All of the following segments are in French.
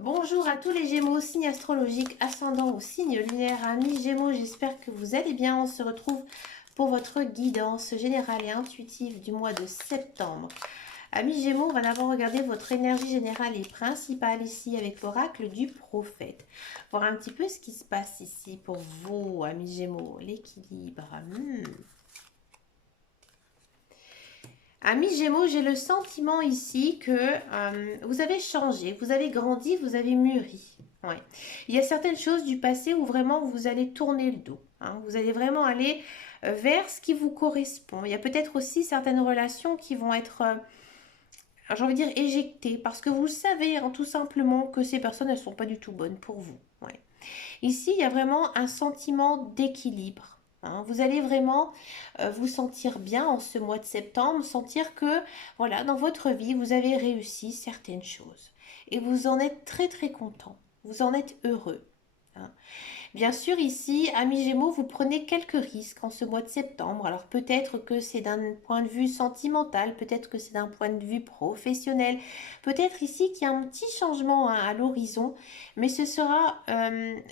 Bonjour à tous les Gémeaux, signe astrologique, ascendant ou signe lunaire, amis Gémeaux, j'espère que vous allez bien. On se retrouve pour votre guidance générale et intuitive du mois de septembre. Amis Gémeaux, on va d'abord regarder votre énergie générale et principale ici avec l'oracle du prophète. Voir un petit peu ce qui se passe ici pour vous, amis Gémeaux, l'équilibre. Amis Gémeaux, j'ai le sentiment ici que vous avez changé, vous avez grandi, vous avez mûri. Ouais. Il y a certaines choses du passé où vraiment vous allez tourner le dos. Vous allez vraiment aller vers ce qui vous correspond. Il y a peut-être aussi certaines relations qui vont être, j'ai envie de dire, éjectées parce que vous savez tout simplement que ces personnes, elles ne sont pas du tout bonnes pour vous. Ouais. Ici, il y a vraiment un sentiment d'équilibre. Vous allez vraiment vous sentir bien en ce mois de septembre, sentir que voilà, dans votre vie, vous avez réussi certaines choses. Et vous en êtes très très content. Vous en êtes heureux. hein. Bien sûr, ici, amis Gémeaux, vous prenez quelques risques en ce mois de septembre. Alors peut-être que c'est d'un point de vue sentimental, peut-être que c'est d'un point de vue professionnel, peut-être ici qu'il y a un petit changement à l'horizon, mais ce sera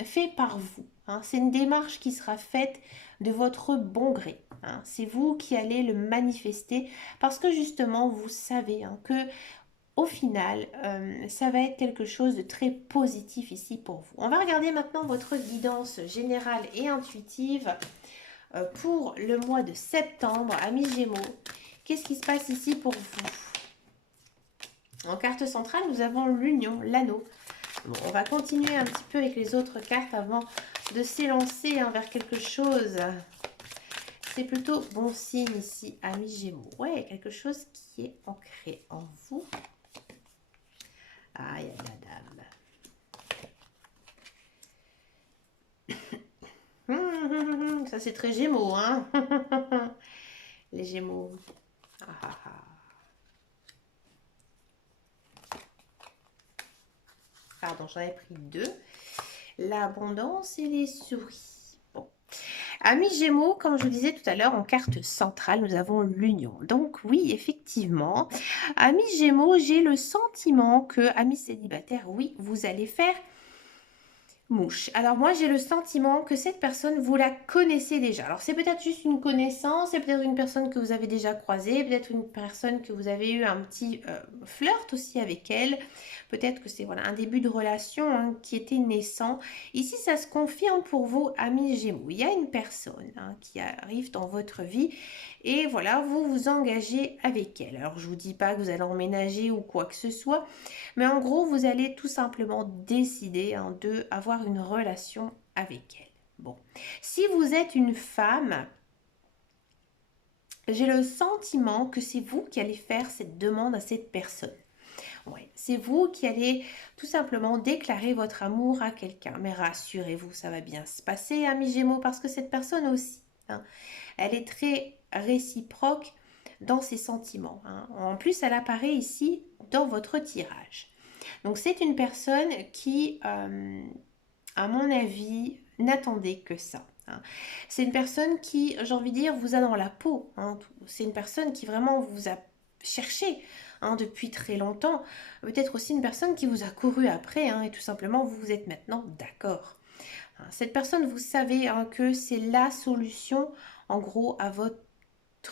fait par vous. C'est une démarche qui sera faite de votre bon gré. C'est vous qui allez le manifester parce que justement, vous savez que au final, ça va être quelque chose de très positif ici pour vous. On va regarder maintenant votre guidance générale et intuitive pour le mois de septembre, amis Gémeaux. Qu'est-ce qui se passe ici pour vous? En carte centrale, nous avons l'union, l'anneau. Bon, on va continuer un petit peu avec les autres cartes avant de s'élancer vers quelque chose. C'est plutôt bon signe ici, amis Gémeaux. Ouais, quelque chose qui est ancré en vous. Aïe, la dame. Ça c'est très Gémeaux, hein. Les Gémeaux. Ah, ah, ah. Pardon, j'en ai pris deux. L'abondance et les souris. Bon. Amis Gémeaux, comme je vous disais tout à l'heure, en carte centrale, nous avons l'union. Donc oui, effectivement, amis Gémeaux, j'ai le sentiment que, amis célibataires, oui, vous allez faire mouche. Alors moi j'ai le sentiment que cette personne, vous la connaissez déjà. Alors c'est peut-être juste une connaissance, c'est peut-être une personne que vous avez déjà croisée, peut-être une personne que vous avez eu un petit flirt aussi avec elle. Peut-être que c'est voilà, un début de relation qui était naissant. Ici ça se confirme pour vous, amis Gémeaux. Il y a une personne qui arrive dans votre vie et voilà, vous vous engagez avec elle. Alors je vous dis pas que vous allez emménager ou quoi que ce soit, mais en gros, vous allez tout simplement décider de avoir une relation avec elle. Bon, si vous êtes une femme, j'ai le sentiment que c'est vous qui allez faire cette demande à cette personne. Ouais, c'est vous qui allez tout simplement déclarer votre amour à quelqu'un. Mais rassurez-vous, ça va bien se passer, amis Gémeaux, parce que cette personne aussi, elle est très réciproque dans ses sentiments. En plus, elle apparaît ici dans votre tirage. Donc c'est une personne qui, à mon avis, n'attendait que ça. C'est une personne qui, j'ai envie de dire, vous a dans la peau. C'est une personne qui vraiment vous a cherché depuis très longtemps. Peut-être aussi une personne qui vous a couru après et tout simplement vous êtes maintenant d'accord. Cette personne, vous savez que c'est la solution en gros à votre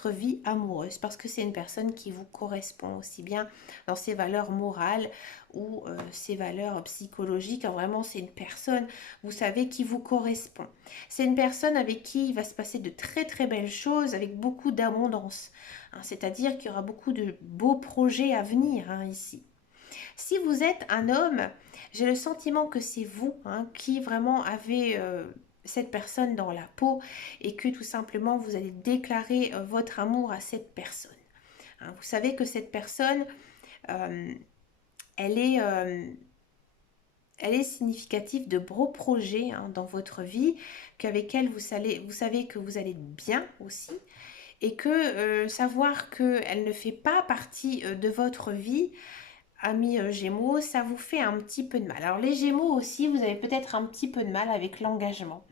vie amoureuse parce que c'est une personne qui vous correspond aussi bien dans ses valeurs morales ou ses valeurs psychologiques. Vraiment, c'est une personne, vous savez, qui vous correspond. C'est une personne avec qui il va se passer de très très belles choses, avec beaucoup d'abondance. C'est-à-dire qu'il y aura beaucoup de beaux projets à venir ici. Si vous êtes un homme, j'ai le sentiment que c'est vous qui vraiment avez cette personne dans la peau et que tout simplement vous allez déclarer votre amour à cette personne. Vous savez que cette personne, euh, elle est... elle est significative de beaux projets dans votre vie, qu'avec elle, vous savez que vous allez bien aussi, et que savoir qu'elle ne fait pas partie de votre vie, amis Gémeaux, ça vous fait un petit peu de mal. Alors les Gémeaux aussi, vous avez peut-être un petit peu de mal avec l'engagement.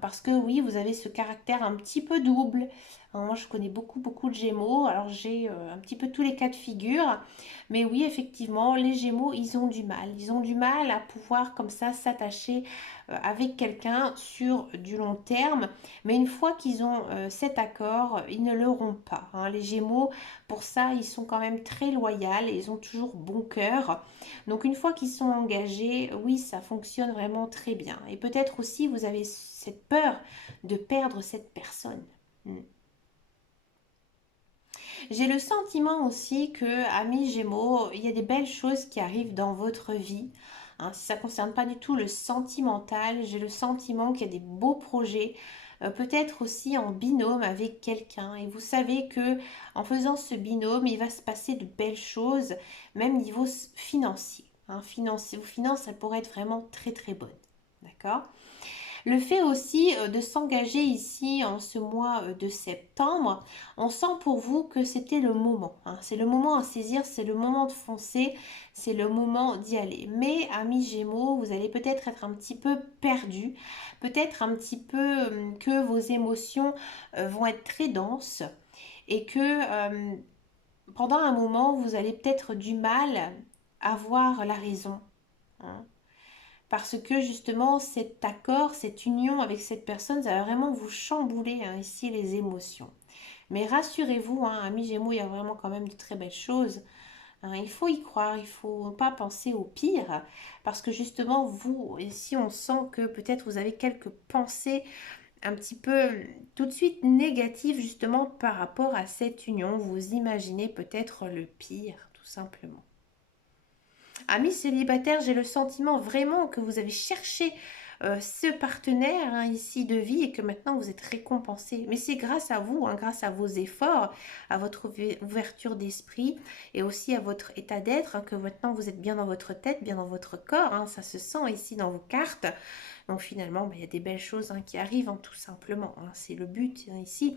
Parce que oui, vous avez ce caractère un petit peu double. Alors, moi, je connais beaucoup de Gémeaux. Alors, j'ai un petit peu tous les cas de figure. Mais oui, effectivement, les Gémeaux, ils ont du mal. Ils ont du mal à pouvoir comme ça s'attacher avec quelqu'un sur du long terme. Mais une fois qu'ils ont cet accord, ils ne l'auront pas, hein. Les Gémeaux, pour ça, ils sont quand même très loyaux et ils ont toujours bon cœur. Donc, une fois qu'ils sont engagés, oui, ça fonctionne vraiment très bien. Et peut-être aussi, vous avez cette peur de perdre cette personne. Hmm. J'ai le sentiment aussi que, amis Gémeaux, il y a des belles choses qui arrivent dans votre vie. Hein, si ça ne concerne pas du tout le sentimental, j'ai le sentiment qu'il y a des beaux projets, peut-être aussi en binôme avec quelqu'un. Et vous savez que en faisant ce binôme, il va se passer de belles choses, même niveau financier. Hein, vos finances, elles pourraient être vraiment très bonnes. D'accord? Le fait aussi de s'engager ici en ce mois de septembre, on sent pour vous que c'était le moment, hein. C'est le moment à saisir, c'est le moment de foncer, c'est le moment d'y aller. Mais amis Gémeaux, vous allez peut-être être un petit peu perdu, peut-être un petit peu que vos émotions vont être très denses et que pendant un moment, vous allez peut-être du mal à voir la raison, hein. Parce que justement, cet accord, cette union avec cette personne, ça va vraiment vous chambouler, hein, ici les émotions. Mais rassurez-vous, hein, amis Gémeaux, il y a vraiment quand même de très belles choses, hein. Il faut y croire, il ne faut pas penser au pire. Parce que justement, vous, ici, on sent que peut-être vous avez quelques pensées un petit peu tout de suite négatives justement par rapport à cette union. Vous imaginez peut-être le pire, tout simplement. Amis célibataires, j'ai le sentiment vraiment que vous avez cherché ce partenaire, hein, ici de vie et que maintenant vous êtes récompensé. Mais c'est grâce à vous, hein, grâce à vos efforts, à votre ouverture d'esprit et aussi à votre état d'être, hein, que maintenant vous êtes bien dans votre tête, bien dans votre corps, hein, ça se sent ici dans vos cartes. Donc finalement, il y a des belles choses, hein, qui arrivent, hein, tout simplement, hein. C'est le but, hein, ici.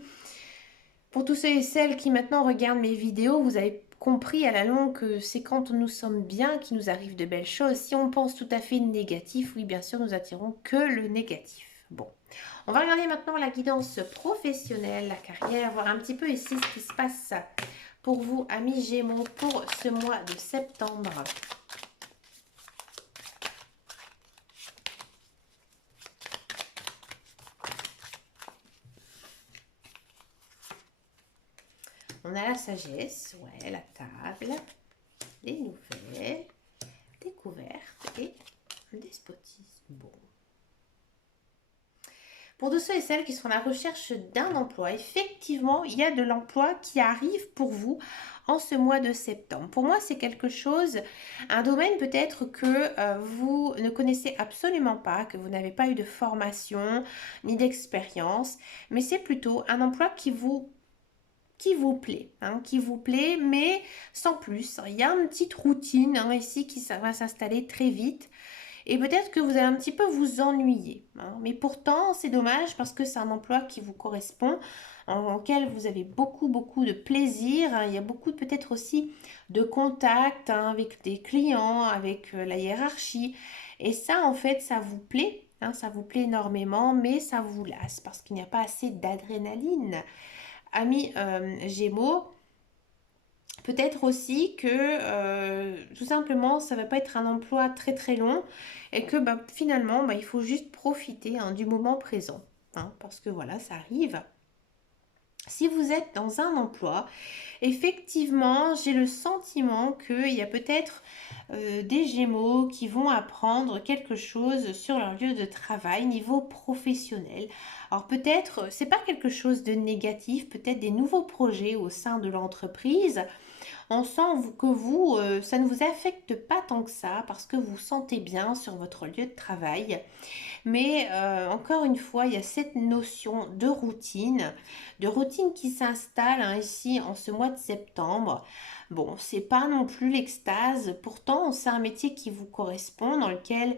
Pour tous ceux et celles qui maintenant regardent mes vidéos, vous avez compris à la longue que c'est quand nous sommes bien qu'il nous arrive de belles choses. Si on pense tout à fait négatif, oui, bien sûr, nous attirons que le négatif. Bon, on va regarder maintenant la guidance professionnelle, la carrière, voir un petit peu ici ce qui se passe pour vous, amis Gémeaux, pour ce mois de septembre. On a la sagesse, ouais, la table, les nouvelles, découvertes et le despotisme. Bon. Pour tous ceux et celles qui sont à la recherche d'un emploi, effectivement, il y a de l'emploi qui arrive pour vous en ce mois de septembre. Pour moi, c'est quelque chose, un domaine peut-être que vous ne connaissez absolument pas, que vous n'avez pas eu de formation ni d'expérience, mais c'est plutôt un emploi qui vous plaît, hein, qui vous plaît, mais sans plus. Il y a une petite routine, hein, ici qui va s'installer très vite. Et peut-être que vous allez un petit peu vous ennuyer, hein. Mais pourtant, c'est dommage parce que c'est un emploi qui vous correspond, en lequel vous avez beaucoup de plaisir, hein. Il y a beaucoup peut-être aussi de contacts, hein, avec des clients, avec la hiérarchie. Et ça, en fait, ça vous plaît, hein, ça vous plaît énormément, mais ça vous lasse parce qu'il n'y a pas assez d'adrénaline. Amis Gémeaux, peut-être aussi que tout simplement ça va pas être un emploi très long et que finalement il faut juste profiter, hein, du moment présent, hein, parce que voilà, ça arrive. Si vous êtes dans un emploi, effectivement, j'ai le sentiment qu'il y a peut-être des Gémeaux qui vont apprendre quelque chose sur leur lieu de travail niveau professionnel. Alors peut-être, c'est pas quelque chose de négatif, peut-être des nouveaux projets au sein de l'entreprise. On sent que vous, ça ne vous affecte pas tant que ça parce que vous vous sentez bien sur votre lieu de travail. Mais encore une fois, il y a cette notion de routine qui s'installe, hein, ici en ce mois de septembre. Bon, c'est pas non plus l'extase. Pourtant, c'est un métier qui vous correspond, dans lequel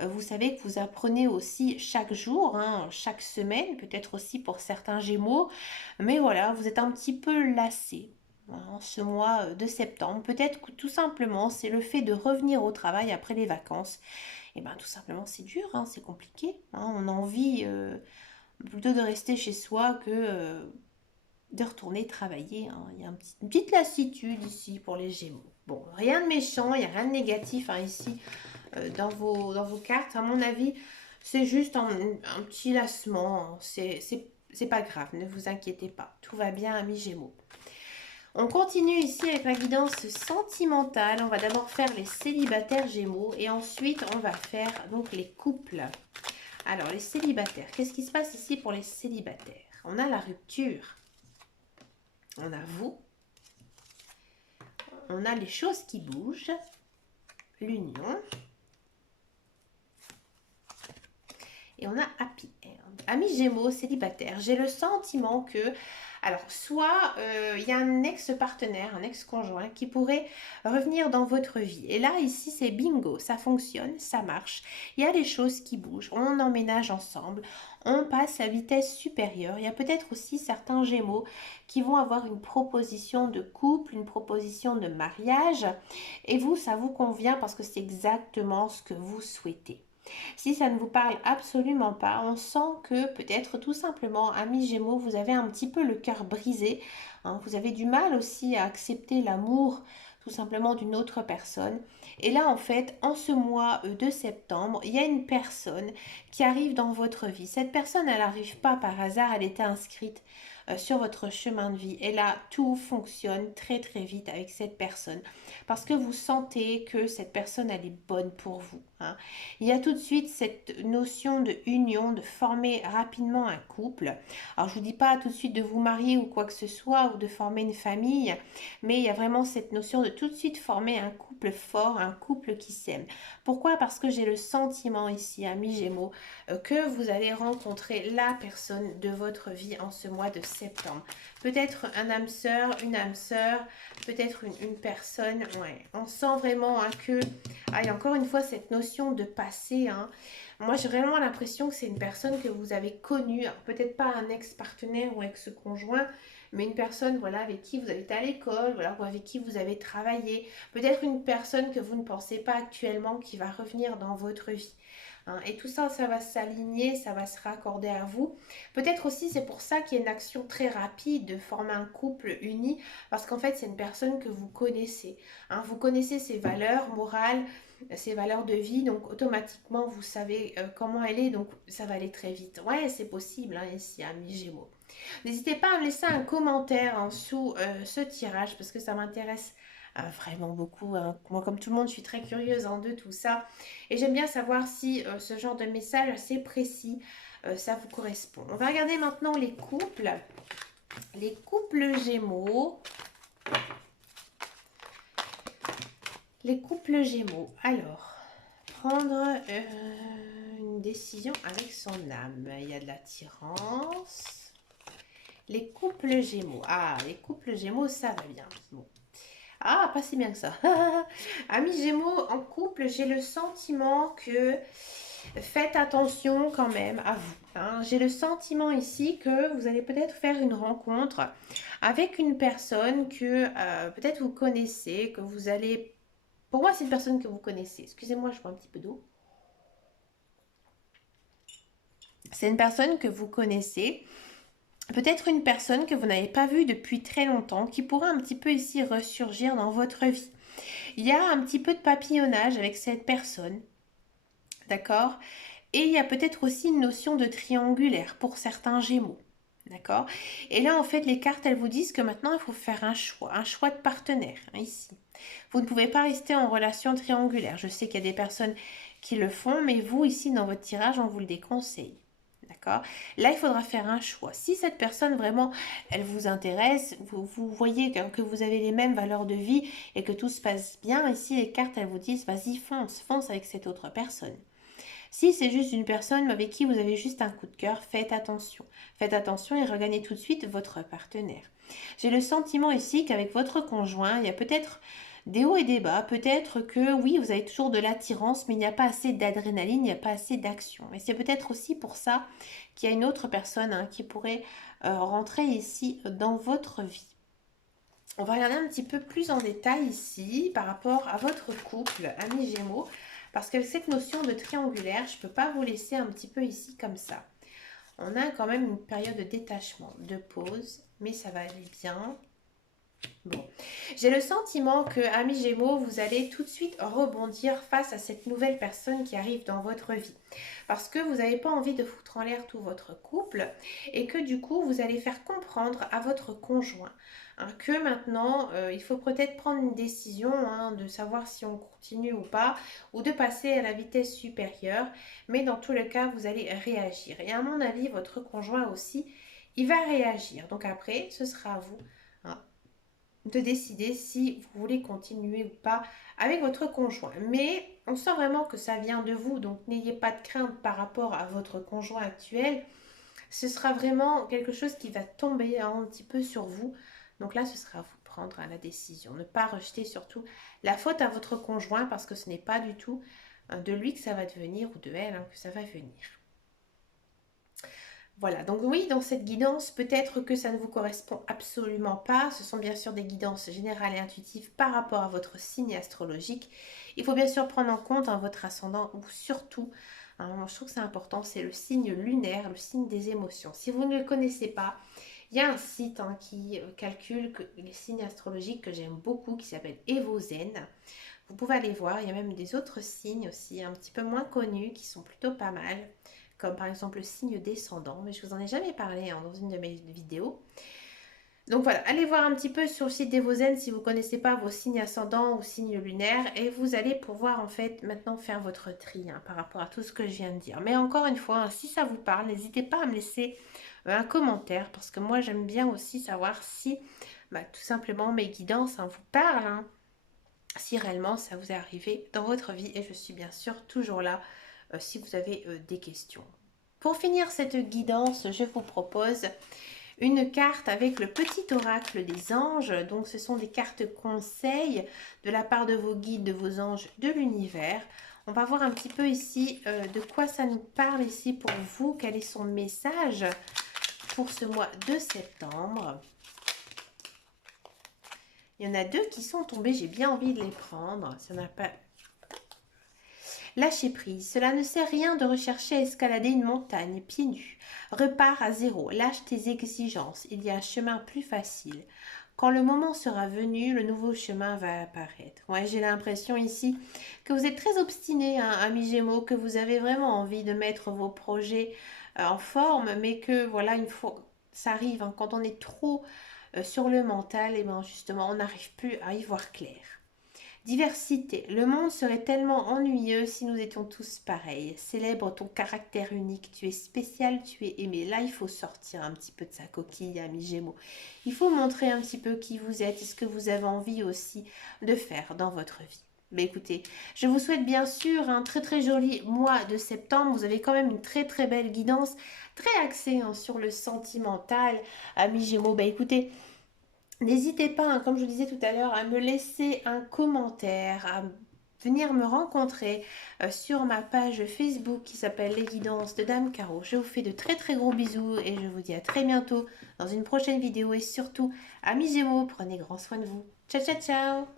vous savez que vous apprenez aussi chaque jour, hein, chaque semaine, peut-être aussi pour certains Gémeaux. Mais voilà, vous êtes un petit peu lassé, hein, ce mois de septembre. Peut-être que tout simplement, c'est le fait de revenir au travail après les vacances. Et bien tout simplement, c'est dur, hein, c'est compliqué, hein. On a envie plutôt de rester chez soi que de retourner travailler, hein. Il y a une petite lassitude ici pour les Gémeaux. Bon, rien de méchant, il n'y a rien de négatif hein, ici dans vos cartes. À mon avis, c'est juste un petit lassement. Hein. C'est pas grave, ne vous inquiétez pas. Tout va bien, amis Gémeaux. On continue ici avec la guidance sentimentale. On va d'abord faire les célibataires Gémeaux et ensuite on va faire donc les couples. Alors les célibataires, qu'est-ce qui se passe ici pour les célibataires? On a la rupture, on a vous, on a les choses qui bougent, l'union et on a happy end. Amis Gémeaux, célibataires, j'ai le sentiment que alors, soit il y a un ex-partenaire, un ex-conjoint qui pourrait revenir dans votre vie. Et là, ici, c'est bingo, ça fonctionne, ça marche. Il y a des choses qui bougent, on emménage ensemble, on passe à vitesse supérieure. Il y a peut-être aussi certains Gémeaux qui vont avoir une proposition de couple, une proposition de mariage. Et vous, ça vous convient parce que c'est exactement ce que vous souhaitez. Si ça ne vous parle absolument pas, on sent que peut-être tout simplement, amis Gémeaux, vous avez un petit peu le cœur brisé. Hein, vous avez du mal aussi à accepter l'amour tout simplement d'une autre personne. Et là, en fait, en ce mois de septembre, il y a une personne qui arrive dans votre vie. Cette personne, elle n'arrive pas par hasard, elle était inscrite sur votre chemin de vie. Et là, tout fonctionne très très vite avec cette personne parce que vous sentez que cette personne, elle est bonne pour vous. Hein. Il y a tout de suite cette notion de union, de former rapidement un couple. Alors, je vous dis pas tout de suite de vous marier ou quoi que ce soit ou de former une famille, mais il y a vraiment cette notion de tout de suite former un couple fort, un couple qui s'aime. Pourquoi? Parce que j'ai le sentiment ici, amis Gémeaux, que vous allez rencontrer la personne de votre vie en ce mois de septembre. Peut-être un âme sœur, une âme sœur, peut-être une personne. Ouais, on sent vraiment hein, que... Ah, il y a encore une fois cette notion de passé. Hein. Moi, j'ai vraiment l'impression que c'est une personne que vous avez connue. Peut-être pas un ex-partenaire ou ex-conjoint, mais une personne voilà, avec qui vous avez été à l'école, voilà, ou avec qui vous avez travaillé. Peut-être une personne que vous ne pensez pas actuellement qui va revenir dans votre vie. Hein, et tout ça, ça va s'aligner, ça va se raccorder à vous. Peut-être aussi, c'est pour ça qu'il y a une action très rapide de former un couple uni, parce qu'en fait, c'est une personne que vous connaissez. Hein, vous connaissez ses valeurs morales, ses valeurs de vie, donc automatiquement, vous savez comment elle est, donc ça va aller très vite. Ouais, c'est possible, hein, ici, amis Gémeaux. N'hésitez pas à me laisser un commentaire en dessous ce tirage, parce que ça m'intéresse vraiment beaucoup. Hein. Moi, comme tout le monde, je suis très curieuse hein, de tout ça. Et j'aime bien savoir si ce genre de message assez précis, ça vous correspond. On va regarder maintenant les couples. Les couples Gémeaux. Les couples Gémeaux. Alors, prendre une décision avec son âme. Il y a de l'attirance. Les couples Gémeaux. Ah, les couples Gémeaux, ça va bien. Bon. Ah, pas si bien que ça. Amis Gémeaux, en couple, j'ai le sentiment que faites attention quand même à vous. Hein. J'ai le sentiment ici que vous allez peut-être faire une rencontre avec une personne que peut-être vous connaissez, que vous allez... Pour moi, c'est une personne que vous connaissez. Excusez-moi, je bois un petit peu d'eau. C'est une personne que vous connaissez. Peut-être une personne que vous n'avez pas vue depuis très longtemps, qui pourrait un petit peu ici ressurgir dans votre vie. Il y a un petit peu de papillonnage avec cette personne, d'accord? Et il y a peut-être aussi une notion de triangulaire pour certains Gémeaux, d'accord? Et là, en fait, les cartes, elles vous disent que maintenant, il faut faire un choix de partenaire, hein, ici. Vous ne pouvez pas rester en relation triangulaire. Je sais qu'il y a des personnes qui le font, mais vous, ici, dans votre tirage, on vous le déconseille. D'accord? Là, il faudra faire un choix. Si cette personne vraiment, elle vous intéresse, vous voyez que vous avez les mêmes valeurs de vie et que tout se passe bien, ici les cartes, elles vous disent, vas-y, fonce avec cette autre personne. Si c'est juste une personne avec qui vous avez juste un coup de cœur, faites attention. Faites attention et regagnez tout de suite votre partenaire. J'ai le sentiment ici qu'avec votre conjoint, il y a peut-être des hauts et des bas. Peut-être que oui, vous avez toujours de l'attirance, mais il n'y a pas assez d'adrénaline, il n'y a pas assez d'action. Et c'est peut-être aussi pour ça qu'il y a une autre personne hein, qui pourrait rentrer ici dans votre vie. On va regarder un petit peu plus en détail ici par rapport à votre couple, amis Gémeaux. Parce que cette notion de triangulaire, je ne peux pas vous laisser un petit peu ici comme ça. On a quand même une période de détachement, de pause, mais ça va aller bien. Bon, j'ai le sentiment que, amis Gémeaux, vous allez tout de suite rebondir face à cette nouvelle personne qui arrive dans votre vie. Parce que vous n'avez pas envie de foutre en l'air tout votre couple et que du coup, vous allez faire comprendre à votre conjoint que maintenant, il faut peut-être prendre une décision de savoir si on continue ou pas, ou de passer à la vitesse supérieure. Mais dans tous les cas, vous allez réagir. Et à mon avis, votre conjoint aussi, il va réagir. Donc après, ce sera à vous hein, de décider si vous voulez continuer ou pas avec votre conjoint. Mais on sent vraiment que ça vient de vous, donc n'ayez pas de crainte par rapport à votre conjoint actuel. Ce sera vraiment quelque chose qui va tomber un petit peu sur vous. Donc là, ce sera à vous de prendre la décision. Ne pas rejeter surtout la faute à votre conjoint parce que ce n'est pas du tout de lui que ça va devenir ou de elle que ça va venir. Voilà, donc oui, dans cette guidance, peut-être que ça ne vous correspond absolument pas. Ce sont bien sûr des guidances générales et intuitives par rapport à votre signe astrologique. Il faut bien sûr prendre en compte votre ascendant ou surtout, je trouve que c'est important, c'est le signe lunaire, le signe des émotions. Si vous ne le connaissez pas, il y a un site qui calcule les signes astrologiques que j'aime beaucoup qui s'appelle Evozen. Vous pouvez aller voir, il y a même des autres signes aussi un petit peu moins connus qui sont plutôt pas mal, comme par exemple le signe descendant, mais je vous en ai jamais parlé dans une de mes vidéos. Donc voilà, allez voir un petit peu sur le site d'Evozen si vous ne connaissez pas vos signes ascendants ou signes lunaires et vous allez pouvoir en fait maintenant faire votre tri par rapport à tout ce que je viens de dire. Mais encore une fois, si ça vous parle, n'hésitez pas à me laisser un commentaire parce que moi j'aime bien aussi savoir si tout simplement mes guidances vous parlent, si réellement ça vous est arrivé dans votre vie et je suis bien sûr toujours là si vous avez des questions. Pour finir cette guidance, je vous propose une carte avec le petit oracle des anges. Donc ce sont des cartes conseils de la part de vos guides, de vos anges, de l'univers. On va voir un petit peu ici de quoi ça nous parle ici pour vous, quel est son message pour ce mois de septembre. Il y en a deux qui sont tombés, j'ai bien envie de les prendre. Ça n'a pas... Lâchez prise, cela ne sert rien de rechercher à escalader une montagne pieds nus. Repars à zéro, lâche tes exigences, il y a un chemin plus facile. Quand le moment sera venu, le nouveau chemin va apparaître. Ouais, j'ai l'impression ici que vous êtes très obstiné, amis Gémeaux, que vous avez vraiment envie de mettre vos projets en forme, mais que voilà, une fois ça arrive, quand on est trop sur le mental, et justement, on n'arrive plus à y voir clair. Diversité. Le monde serait tellement ennuyeux si nous étions tous pareils. Célèbre ton caractère unique. Tu es spécial, tu es aimé. Là, il faut sortir un petit peu de sa coquille, amis Gémeaux. Il faut montrer un petit peu qui vous êtes et ce que vous avez envie aussi de faire dans votre vie. Mais écoutez, je vous souhaite bien sûr un très très joli mois de septembre. Vous avez quand même une très très belle guidance, très axée sur le sentimental, amis Gémeaux. Écoutez, n'hésitez pas, comme je vous disais tout à l'heure, à me laisser un commentaire, à venir me rencontrer sur ma page Facebook qui s'appelle Les Guidances de Dame Caro. Je vous fais de très très gros bisous et je vous dis à très bientôt dans une prochaine vidéo. Et surtout, amis Gémeaux, prenez grand soin de vous. Ciao ciao ciao!